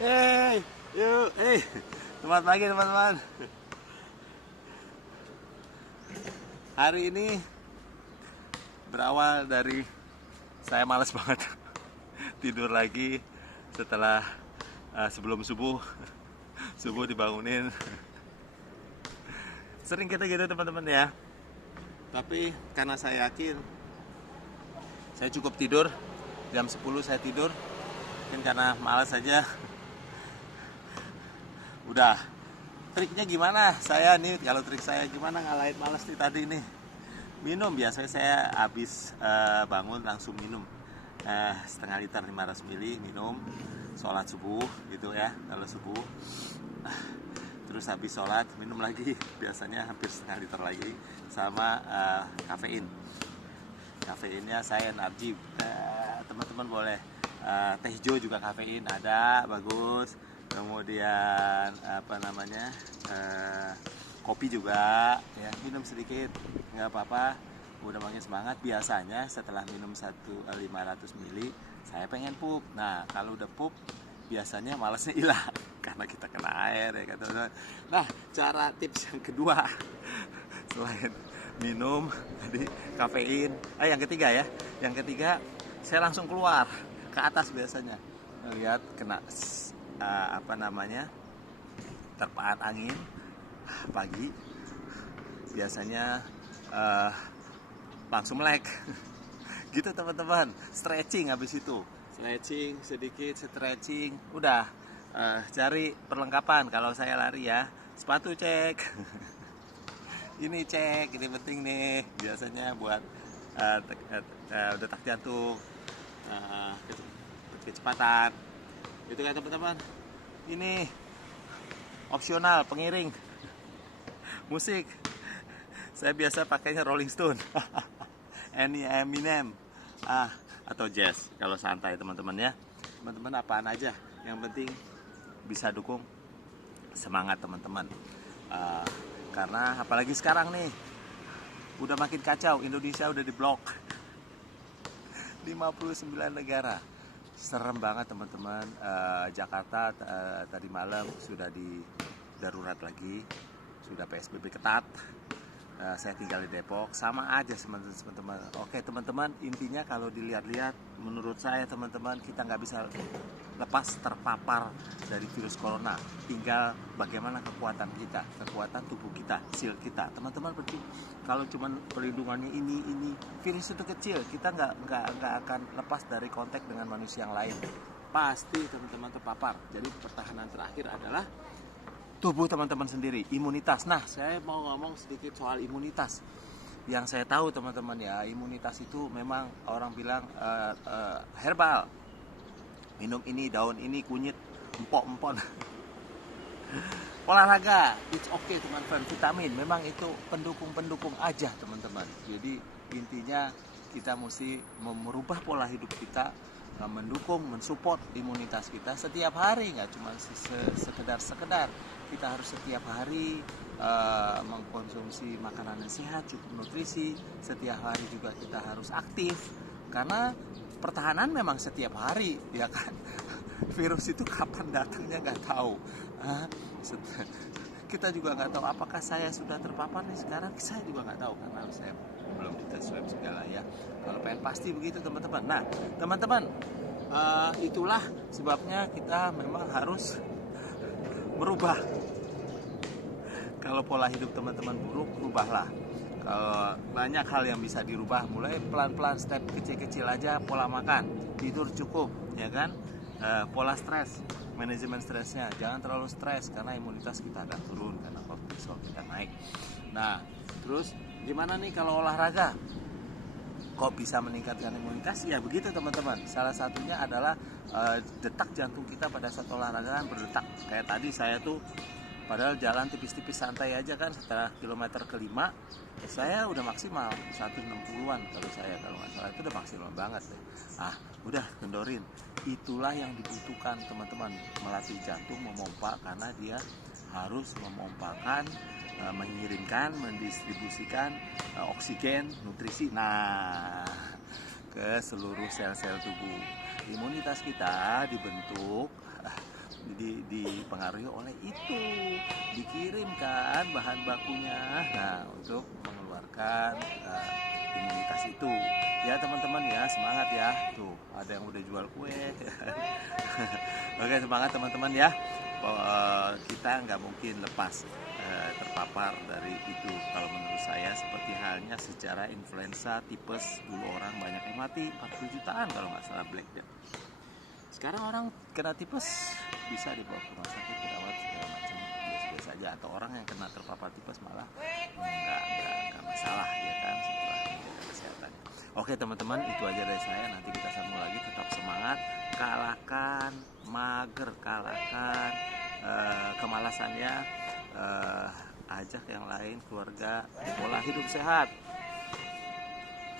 Hey, yuk, selamat pagi teman-teman. Hari ini berawal dari saya males banget tidur lagi setelah sebelum subuh. Subuh dibangunin. Sering kita gitu teman-teman ya. Tapi karena saya yakin saya cukup tidur, jam 10 saya tidur. Mungkin karena malas saja. Udah. Triknya gimana? Saya nih, kalau trik saya gimana ngalahin males nih tadi nih. Minum, biasanya saya habis bangun langsung minum setengah liter 500 ml minum. Sholat subuh gitu ya, kalau subuh. Terus habis sholat minum lagi, biasanya hampir setengah liter lagi. Sama kafein. Kafeinnya saya Narji. Teman-teman boleh teh hijau juga kafein ada, bagus. Kemudian apa namanya, kopi juga ya, minum sedikit nggak apa-apa, udah makin semangat. Biasanya setelah minum 500 ml saya pengen pup. Nah kalau udah pup biasanya malasnya hilang karena kita kena air ya kata. Nah cara tips yang kedua selain minum tadi kafein, yang ketiga ya, yang ketiga saya langsung keluar ke atas. Biasanya lihat kena apa namanya, terpaan angin pagi, biasanya langsung melek gitu teman-teman. Stretching, habis itu stretching sedikit, stretching udah. Cari perlengkapan. Kalau saya lari ya, sepatu cek ini cek, ini penting nih biasanya buat detak jantung, uh, kecepatan itu kan teman-teman. Ini opsional, pengiring musik. Saya biasa pakainya Rolling Stone Eminem atau jazz kalau santai teman-teman ya. Teman-teman apaan aja, yang penting bisa dukung semangat teman-teman. Karena apalagi sekarang nih udah makin kacau, Indonesia udah diblok 59 negara. Serem banget teman-teman. Jakarta tadi malam sudah di darurat lagi, sudah PSBB ketat. Saya tinggal di Depok, sama aja teman-teman. Oke teman-teman, intinya kalau dilihat-lihat, menurut saya teman-teman, kita nggak bisa lepas terpapar dari virus corona. Tinggal bagaimana kekuatan kita, kekuatan tubuh kita, sel kita teman-teman. Kalau cuman perlindungannya ini virus itu kecil, kita nggak akan lepas dari kontak dengan manusia yang lain, pasti teman-teman terpapar. Jadi pertahanan terakhir adalah tubuh teman-teman sendiri, imunitas. Nah saya mau ngomong sedikit soal imunitas. Yang saya tahu teman-teman ya, imunitas itu memang orang bilang herbal. Minum ini, daun ini, kunyit, empok-empok. Olahraga, it's okay teman-teman. Vitamin, memang itu pendukung-pendukung aja teman-teman. Jadi intinya kita mesti merubah pola hidup kita, mendukung, mensupport imunitas kita setiap hari. Nggak cuma sekedar. Kita harus setiap hari mengkonsumsi makanan yang sehat, cukup nutrisi. Setiap hari juga kita harus aktif, karena pertahanan memang setiap hari ya kan. Virus itu kapan datangnya nggak tahu. Kita juga nggak tahu apakah saya sudah terpapar nih sekarang. Saya juga nggak tahu karena saya belum dites swab segala ya. Kalau pengen pasti begitu teman-teman. Nah teman-teman, itulah sebabnya kita memang harus berubah. Kalau pola hidup teman-teman buruk, rubahlah. Kalau banyak hal yang bisa dirubah, mulai pelan-pelan, step kecil-kecil aja. Pola makan, tidur cukup ya kan. Pola stres, manajemen stresnya, jangan terlalu stres karena imunitas kita akan turun karena kortisol kita naik. Nah terus gimana nih kalau olahraga, kok bisa meningkatkan imunitas? Ya begitu teman-teman. Salah satunya adalah detak jantung kita pada saat olahraga kan berdetak. Kayak tadi saya tuh padahal jalan tipis-tipis santai aja kan, setelah kilometer kelima saya udah maksimal 160-an. Kalau nggak salah itu udah maksimal banget deh. Udah kendorin. Itulah yang dibutuhkan teman-teman, melatih jantung memompa, karena dia harus memompakan, mengirimkan, mendistribusikan oksigen, nutrisi ke seluruh sel-sel tubuh. Imunitas kita dibentuk dipengaruhi oleh itu, dikirimkan bahan bakunya, nah untuk mengeluarkan imunitas itu. Ya teman-teman ya, semangat ya. Tuh ada yang udah jual kue. Oke, semangat teman-teman ya. Kita nggak mungkin lepas terpapar dari itu. Kalau menurut saya seperti halnya secara influenza tipes, dulu orang banyak yang mati, 40 jutaan kalau nggak salah Black Death. Sekarang orang kena tipes bisa dibawa ke rumah sakit, dirawat segala macam, biasa-biasa aja. Atau orang yang kena terpapar tipes malah nggak masalah ya kan, setelah menjaga kesehatan. Oke teman-teman, itu aja dari saya. Nanti kita sambung lagi. Tetap semangat, kalahkan mager, kalahkan kemalasannya, ajak yang lain, keluarga, pola hidup sehat.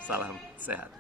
Salam sehat.